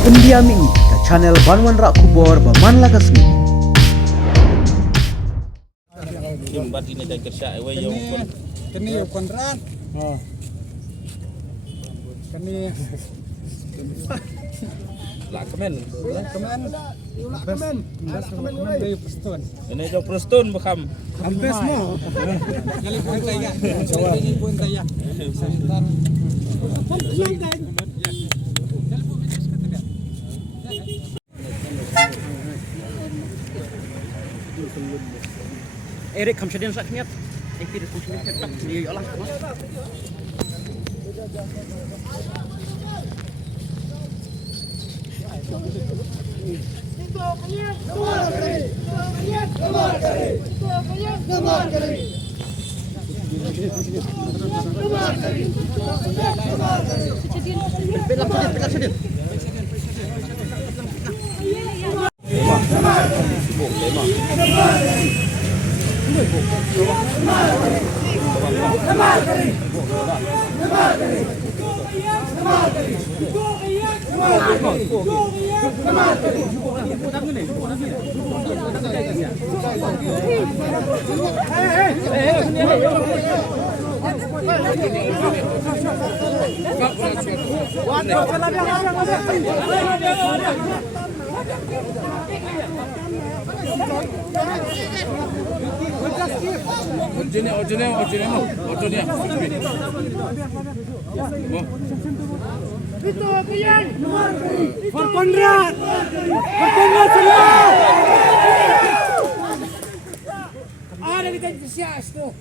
Pendiami ke channel Banwan Rak Kubor Baman Lagasmi. Jumbat ini dari kerja, yang pun. Kini konran. Kini Lah kemen. kemen. Kemen dari Preston. Ini jauh Preston bekam. Hampir semua. Kali pun saya. Kali pun saya. Santan. Erik kamshadin sakniat. Ektir kushmin ketak ni olah. Ada kita sias tuh.